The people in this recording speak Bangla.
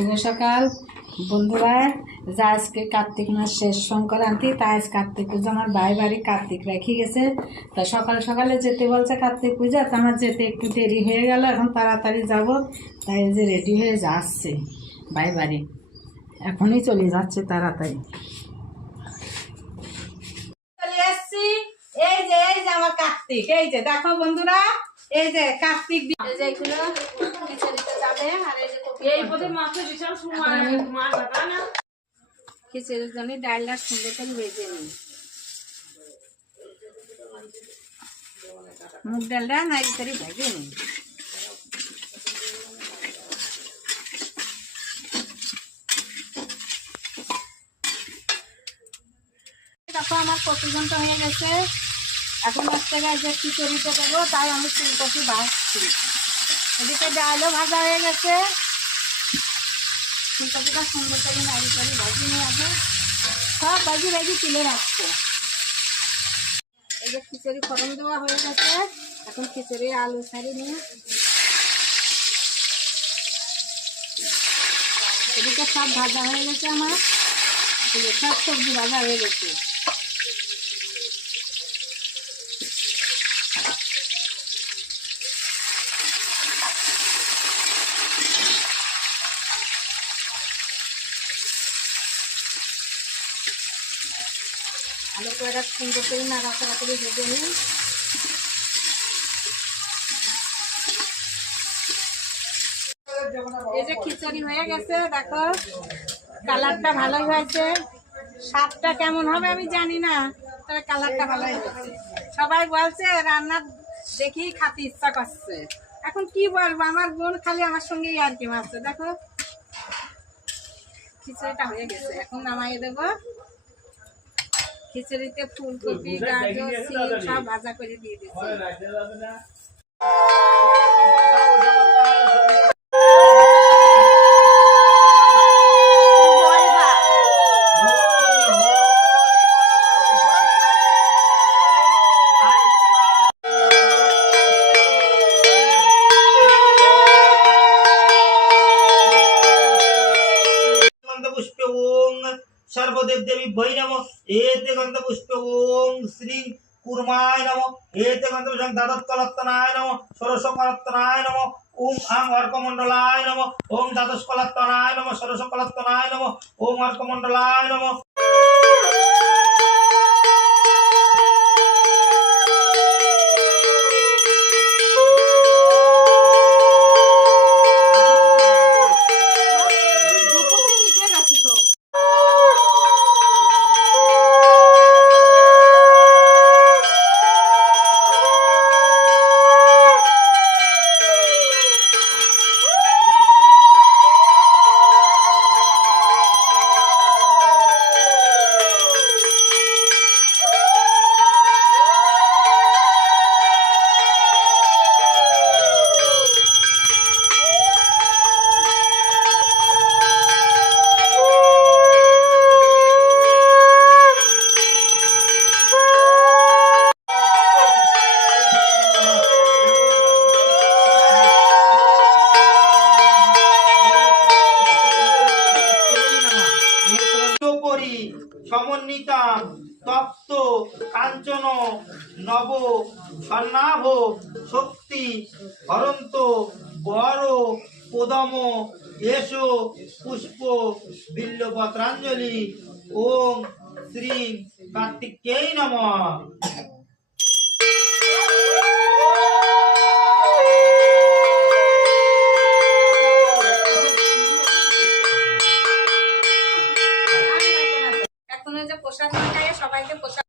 শুভ সকাল বন্ধুরা। যা আজকে কার্তিক মাস শেষ সংক্রান্তি, তাই আজ কার্তিক পূজা আমার ভাই বাড়ি কার্তিক রেখে গেছে। তা সকাল সকালে যেতে বলছে কার্তিক পূজা, তা আমার যেতে একটু দেরি হয়ে গেল, এখন তাড়াতাড়ি যাব। তাই যে রেডি হয়ে যাচ্ছে ভাই বাড়ি, এখনই চলে যাচ্ছে তাড়াতাড়ি। চলে আসছি, এই যে আমার কার্তিক, এই যে দেখো বন্ধুরা, এই যে কার্তিক, এই যে এগুলো খিচুড়িতে যাবে। আর এই যে এই পথে মাছে বিশাল সময় মাছ ভাটা না, খিচুড়ির জন্য ডালটা সুন্দর করে ভেজে নিই। মুগ ডালটা নাড়ি করে ভেজে নিই। দেখো আমার প্রতিজনটা হয়ে গেছে। এখন হচ্ছে যে খিচুড়িতে দেবো, তাই আমি ফুলকপি ভাজছি। এদিকে ডালও ভাজা হয়ে গেছে, ফুলকপিটা সুন্দর করে নাড়ি করে ভাজি নিয়ে আসে, সব ভাজি ভাজি তুলে রাখবো। এই যে খিচুড়ি ফোড়ন দেওয়া হয়ে গেছে, এখন খিচুড়ি আলু ছাড়ি নিয়ে এদিকে সব ভাজা হয়ে গেছে আমার, সব সবজি ভাজা হয়ে গেছে। আলু করে সুন্দর করে নাড়াচাড়া করে ভেজে নিই। এই যে খিচুড়ি হয়ে গেছে, দেখো কালারটা ভালোই হয়েছে। স্বাদটা কেমন হবে আমি জানি না, তবে কালারটা ভালোই হয়েছে। সবাই বলছে রান্না দেখি খাতে ইচ্ছা করছে। এখন কি বলবো, আমার বোন খালি আমার সঙ্গেই আর কি মারছে। দেখো খিচুড়িটা হয়ে গেছে, এখন নামাই দেবো। খিচুড়িতে ফুলকপি, গাজর, সিম সব ভাজা করে দিয়ে দিচ্ছি। सर्वदेव देवी भै नमो एते गंध पुष्प ओम श्री कुर्माय नमो एते गंध पुष्प दादत कलत्तनाय नमो षोडश कलत्तनाय नमो ओम आम अर्कमंडलाय नमो ओम द्वादश कलत्तनाय नमो षोडश कलत्तनाय नमो ओम अर्कमंडलाय नमो। সমন্বিতা তপ্ত কাঞ্চন নব স্বর্ণাভ শক্তি হরন্ত বর পদম এসো পুষ্প বিল্লপত্রাঞ্জলি ওম শ্রী কার্তিকেয় নমঃ। এখন যে প্রসাদ সবাইকে প্রসাদ